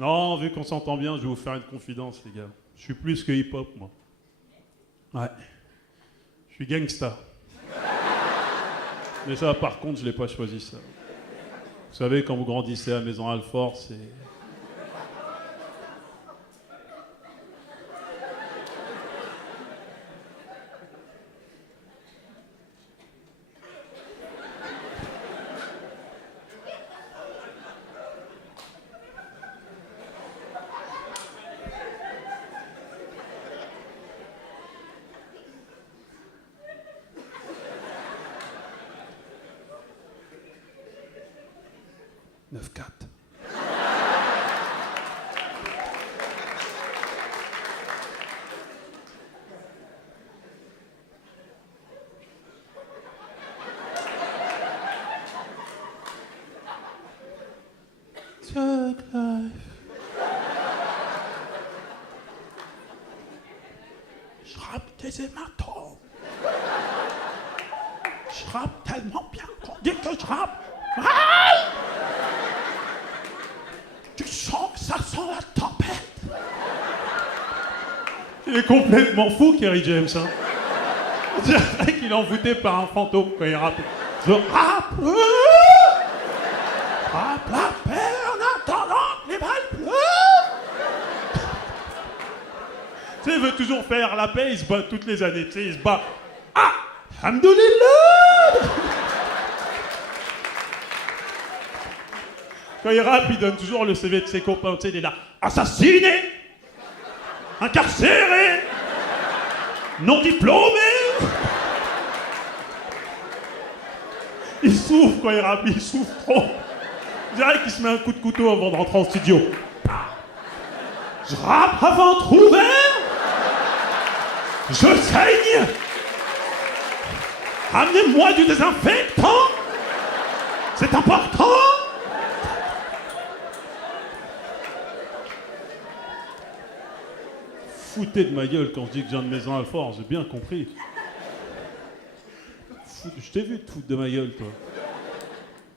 Non, vu qu'on s'entend bien, je vais vous faire une confidence, les gars. Je suis plus que hip-hop, moi. Ouais. Je suis gangsta. Mais ça, par contre, je l'ai pas choisi, ça. Vous savez, quand vous grandissez à Maison Alfort, c'est... Je rappe des hématomes. Je rappe tellement bien qu'on dit que je rappe. Aïe! Tu sens que ça sent la tempête. Il est complètement fou, Kerry James, hein. On dirait qu'il est envoûté par un fantôme quand il rappe. Je rappe. Rappe la paix en attendant que les balles pleuvent. Tu sais, il veut toujours faire la paix, il se bat toutes les années, tu sais, il se bat. Ah! Alhamdoulilah! Quand il rappe, il donne toujours le CV de ses copains, tu sais, il est là. Assassiné. Incarcéré. Non diplômé. Il souffre quand il rappe, il souffre trop. Je dirais qu'il se met un coup de couteau avant de rentrer en studio. Je rappe à ventre ouvert. Je saigne. Amenez-moi du désinfectant. C'est important. Foutez de ma gueule quand je dis que je viens de Maison Alfort, j'ai bien compris. Je t'ai vu te foutre de ma gueule, toi.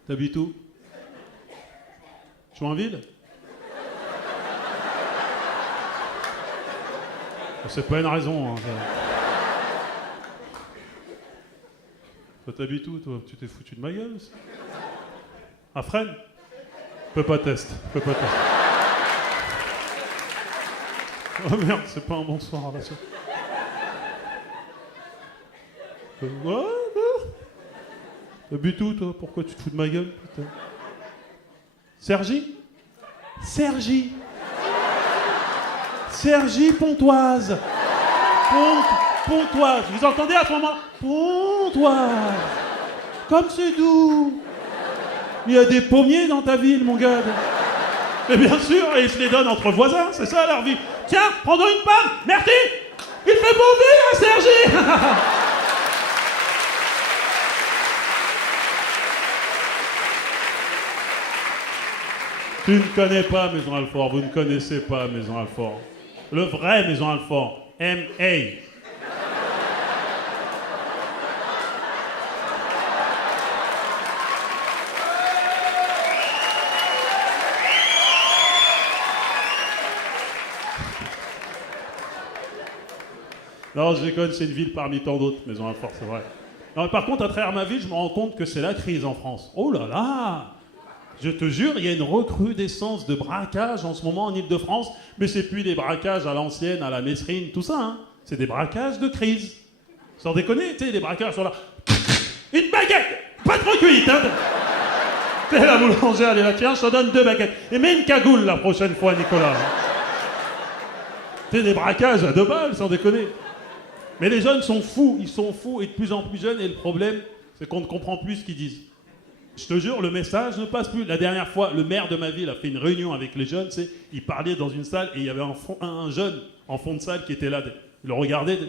T'habites où? Joinville? C'est pas une raison, hein. Toi, t'habites où, toi? Tu t'es foutu de ma gueule aussi? À Fresnes? Peux pas tester. Oh merde, c'est pas un bonsoir là, ça. Ouais. T'habites où, toi? Pourquoi tu te fous de ma gueule, putain? Sergi? Sergi Pontoise. Pontoise. Vous entendez à ce moment? Pontoise. Comme c'est doux. Il y a des pommiers dans ta ville, mon gars. Mais bien sûr, et ils se les donnent entre voisins, c'est ça leur vie. Tiens, prends-donc une pomme, merci. Il fait beau vivre, Sergi. Tu ne connais pas Maison Alfort, vous ne connaissez pas Maison Alfort. Le vrai Maison Alfort, M.A. Non, je déconne, c'est une ville parmi tant d'autres, Maison Alfort, c'est vrai. Non, mais par contre, à travers ma ville, je me rends compte que c'est la crise en France. Oh là là! Je te jure, il y a une recrudescence de braquages en ce moment en Ile-de-France, mais c'est plus des braquages à l'ancienne, à la Messrine, tout ça, hein. C'est des braquages de crise. Sans déconner, tu sais, des braquages sont là. Une baguette! Pas trop cuite, hein! Tu sais, la boulangère, elle est là, tiens, je te donne 2 baguettes. Et mets une cagoule la prochaine fois, Nicolas. C'est des braquages à 2 balles, sans déconner. Mais les jeunes sont fous, ils sont fous et de plus en plus jeunes, et le problème, c'est qu'on ne comprend plus ce qu'ils disent. Je te jure, le message ne passe plus. La dernière fois, le maire de ma ville a fait une réunion avec les jeunes, tu sais, il parlait dans une salle et il y avait un jeune en fond de salle qui était là. Il le regardait.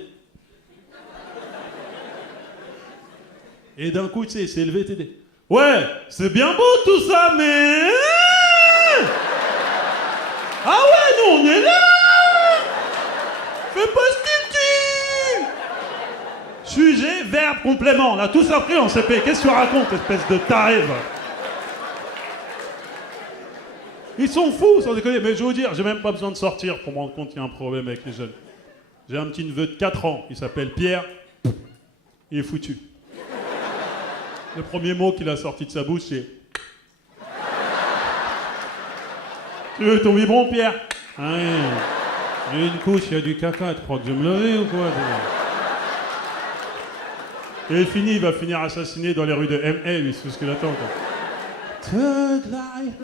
Et d'un coup, tu sais, il s'est élevé, tu sais, ouais, c'est bien beau tout ça, mais... Ah ouais, nous on est là! Fais pas ce que tu dis! Sujet, verbe, complément. On a tous appris en CP. Qu'est-ce que tu racontes, espèce de taré, va? Ils sont fous, sans déconner. Mais je vais vous dire, j'ai même pas besoin de sortir pour me rendre compte qu'il y a un problème avec les jeunes. J'ai un petit neveu de 4 ans, il s'appelle Pierre. Il est foutu. Le premier mot qu'il a sorti de sa bouche, c'est... Tu veux ton biberon, Pierre? Ah oui. J'ai une couche, il y a du caca, tu crois que je vais me lever ou quoi? Et fini, il va finir assassiné dans les rues de M.A., lui, c'est tout ce qu'il attend, quoi. Thug life.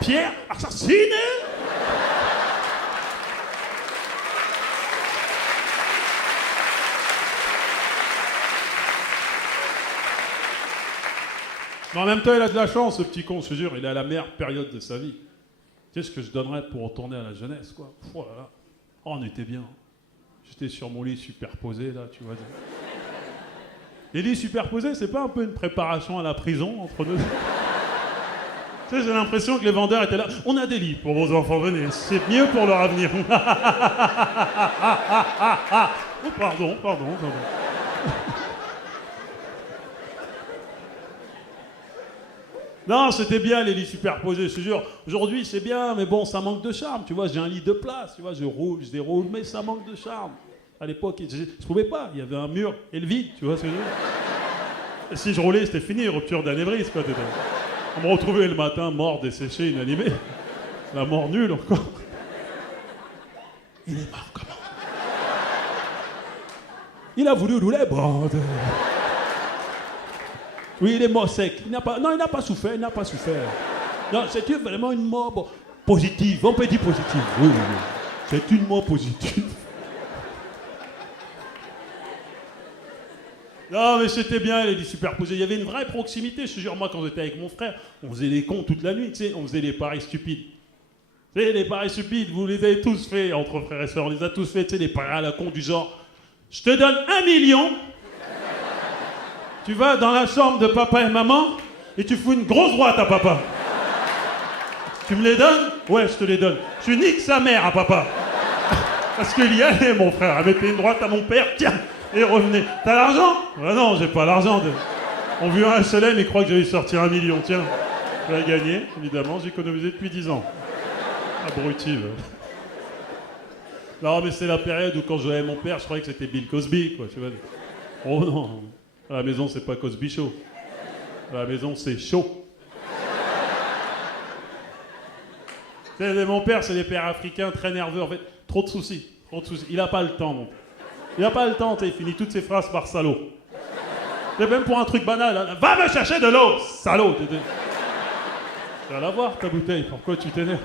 Pierre, assassiné? Mais en même temps, il a de la chance, ce petit con, je te jure, il est à la meilleure période de sa vie. Tu sais ce que je donnerais pour retourner à la jeunesse, quoi. Oh là là. Oh, on était bien. J'étais sur mon lit superposé, là, tu vois. Les lits superposés, c'est pas un peu une préparation à la prison entre nous? Tu sais, j'ai l'impression que les vendeurs étaient là. On a des lits pour vos enfants, venez, c'est mieux pour leur avenir. Oh, pardon. Non, c'était bien les lits superposés, je te jure. Aujourd'hui, c'est bien, mais bon, ça manque de charme. Tu vois, j'ai un lit de place, tu vois, je déroule, mais ça manque de charme. À l'époque, je pouvais pas. Il y avait un mur et le vide, tu vois ce que je veux dire. Et si je roulais, c'était fini, rupture d'anévrisme, quoi. On me retrouvait le matin, mort, desséché, inanimé. La mort nulle, encore. Il est mort comment? Il a voulu rouler, bande. Oui, il est mort sec. Il n'a pas souffert, Non, c'est vraiment une mort positive. On peut dire positive. Oui. C'est une mort positive. Non, mais c'était bien, les lits superposés. Il y avait une vraie proximité. Je te jure, moi, quand j'étais avec mon frère, on faisait les cons toute la nuit, tu sais. On faisait les paris stupides. Tu sais, les paris stupides, vous les avez tous faits, entre frères et sœurs. On les a tous faits, tu sais, les paris à la con du genre. Je te donne 1 million. Tu vas dans la chambre de papa et maman et tu fous une grosse droite à papa. Tu me les donnes? Ouais, je te les donne. Tu niques sa mère à papa. Parce qu'il y allait, mon frère. Elle mettait une droite à mon père, tiens, et revenez. T'as l'argent? Ah non, j'ai pas l'argent. On vit un HLM, il croit que j'allais sortir 1 million. Tiens, je vais gagner, évidemment, j'ai économisé depuis 10 ans. Abruti. Non, mais c'est la période où quand je voyais mon père, je croyais que c'était Bill Cosby, quoi, tu vois. Oh non. À la maison, c'est pas Cosby Show. À la maison, c'est chaud. Mon père, c'est des pères africains très nerveux. En fait, trop de soucis. Il a pas le temps, mon père. Il a pas le temps, il finit toutes ses phrases par salaud. C'est même pour un truc banal. Hein. Va me chercher de l'eau, salaud. Tu vas la voir, ta bouteille. Pourquoi tu t'énerves?